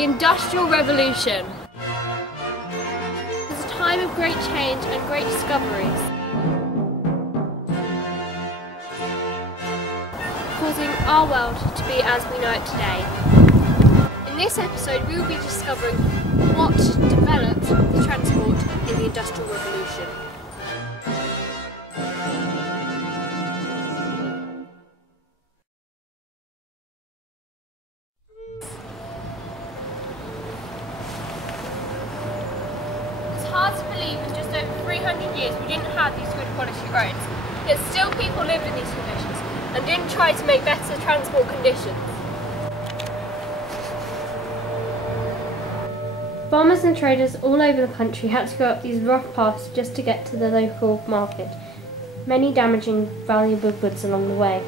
The Industrial Revolution was a time of great change and great discoveries, causing our world to be as we know it today. In this episode we will be discovering what developed the transport in the Industrial Revolution. It's hard to believe in just over 300 years we didn't have these good quality roads, yet still people lived in these conditions and didn't try to make better transport conditions. Farmers and traders all over the country had to go up these rough paths just to get to the local market, many damaging valuable goods along the way.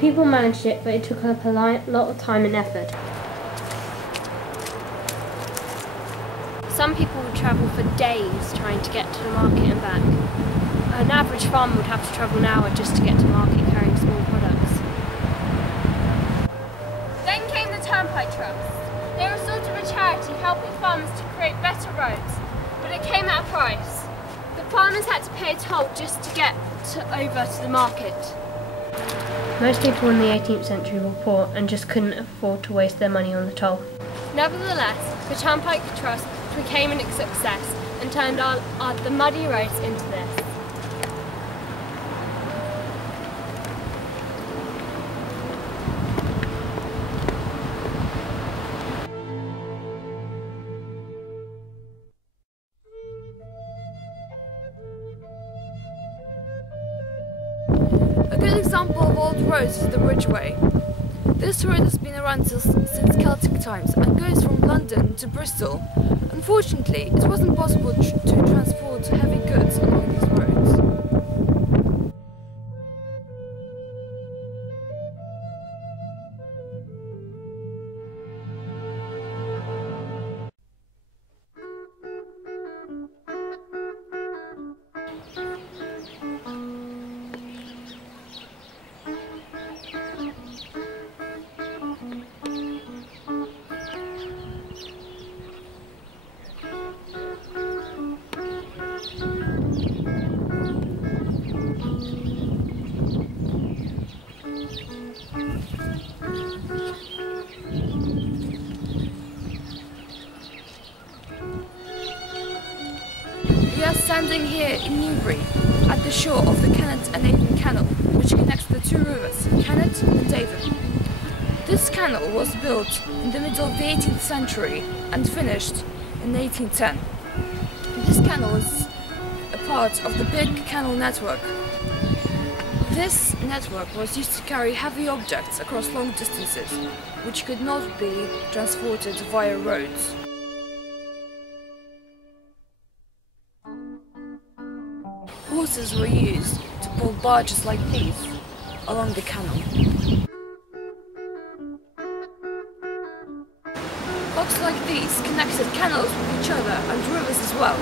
People managed it, but it took up a lot of time and effort. Some people would travel for days trying to get to the market and back. An average farmer would have to travel an hour just to get to market carrying small products. Then came the turnpike trusts. They were sort of a charity helping farmers to create better roads, but it came at a price. The farmers had to pay a toll just to get over to the market. Most people in the 18th century were poor and just couldn't afford to waste their money on the toll. Nevertheless, the turnpike trust became a success and turned the muddy roads into this. A good example of old roads is the Ridgeway. This road has been around since Celtic times and goes from London to Bristol. Unfortunately, it wasn't possible to transport heavy goods along these roads. We are standing here in Newbury, at the shore of the Kennet and Avon Canal, which connects the two rivers, Kennet and Avon. This canal was built in the middle of the 18th century and finished in 1810. This canal is a part of the big canal network. This network was used to carry heavy objects across long distances, which could not be transported via roads. Horses were used to pull barges like these along the canal. Locks like these connected canals with each other and rivers as well.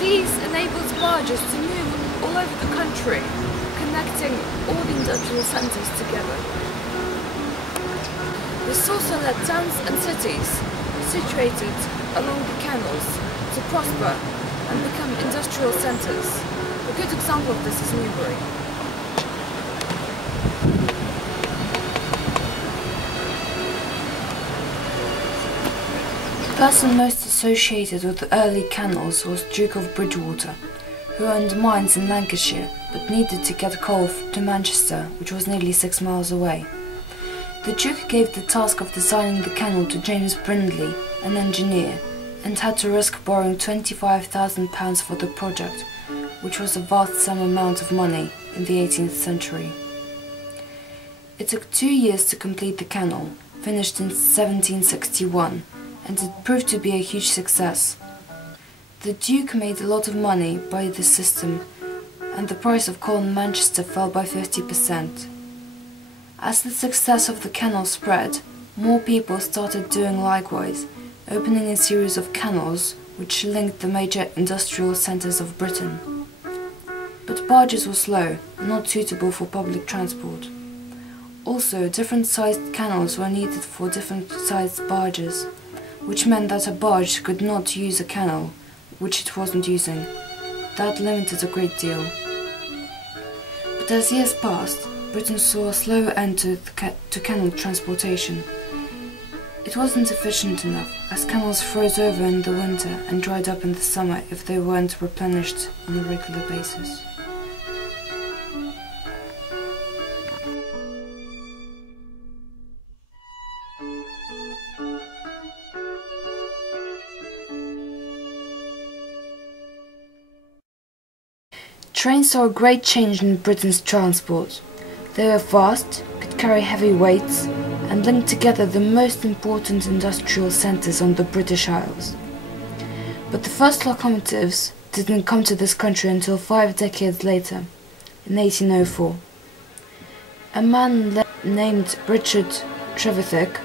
These enabled barges to move all over the country, connecting all the industrial centres together. This also led towns and cities situated along the canals to prosper and become industrial centres. A good example of this is Newbury. The person most associated with the early canals was Duke of Bridgewater, who owned mines in Lancashire but needed to get coal to Manchester, which was nearly 6 miles away. The Duke gave the task of designing the canal to James Brindley, an engineer, and had to risk borrowing £25,000 for the project, which was a vast sum amount of money in the 18th century. It took 2 years to complete the canal, finished in 1761, and it proved to be a huge success. The Duke made a lot of money by this system, and the price of coal in Manchester fell by 50%. As the success of the canal spread, more people started doing likewise, opening a series of canals which linked the major industrial centres of Britain. But barges were slow and not suitable for public transport. Also, different sized canals were needed for different sized barges, which meant that a barge could not use a canal which it wasn't using. That limited a great deal. But as years passed, Britain saw a slow end to canal transportation. It wasn't efficient enough, as canals froze over in the winter and dried up in the summer if they weren't replenished on a regular basis. Trains saw a great change in Britain's transport. They were fast, could carry heavy weights, and linked together the most important industrial centres on the British Isles. But the first locomotives didn't come to this country until 5 decades later, in 1804. A man named Richard Trevithick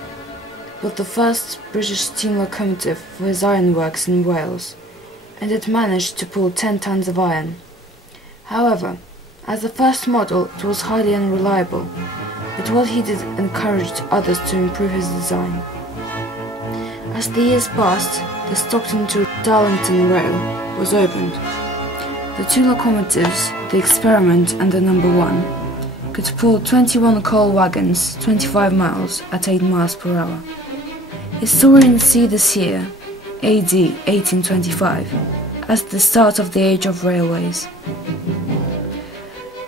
built the first British steam locomotive for his ironworks in Wales, and it managed to pull 10 tons of iron. However, as the first model, it was highly unreliable, but what he did encouraged others to improve his design. As the years passed, the Stockton to Darlington Rail was opened. The 2 locomotives, the Experiment and the No. 1, could pull 21 coal wagons 25 miles at 8 miles per hour. Historians see this year, AD 1825, as the start of the age of railways.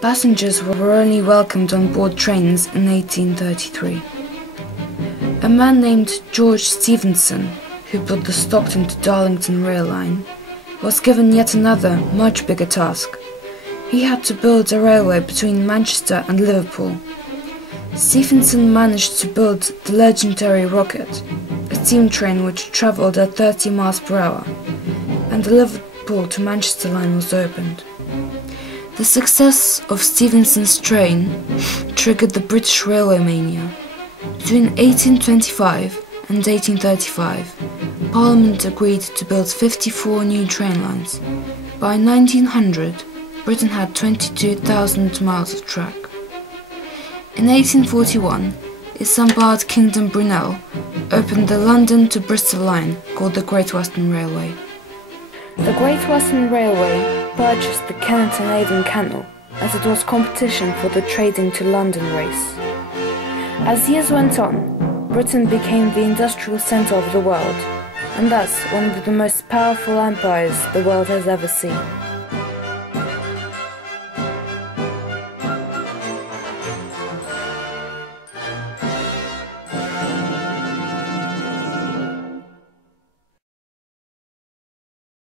Passengers were only welcomed on board trains in 1833. A man named George Stephenson, who built the Stockton to Darlington rail line, was given yet another, much bigger task. He had to build a railway between Manchester and Liverpool. Stephenson managed to build the legendary Rocket, a steam train which travelled at 30 miles per hour, and the Liverpool to Manchester line was opened. The success of Stephenson's train triggered the British railway mania. Between 1825 and 1835, Parliament agreed to build 54 new train lines. By 1900, Britain had 22,000 miles of track. In 1841, Isambard Kingdom Brunel opened the London to Bristol line called the Great Western Railway. The Great Western Railway purchased the Kennet and Avon Canal, as it was competition for the trading to London race. As years went on, Britain became the industrial centre of the world, and thus one of the most powerful empires the world has ever seen.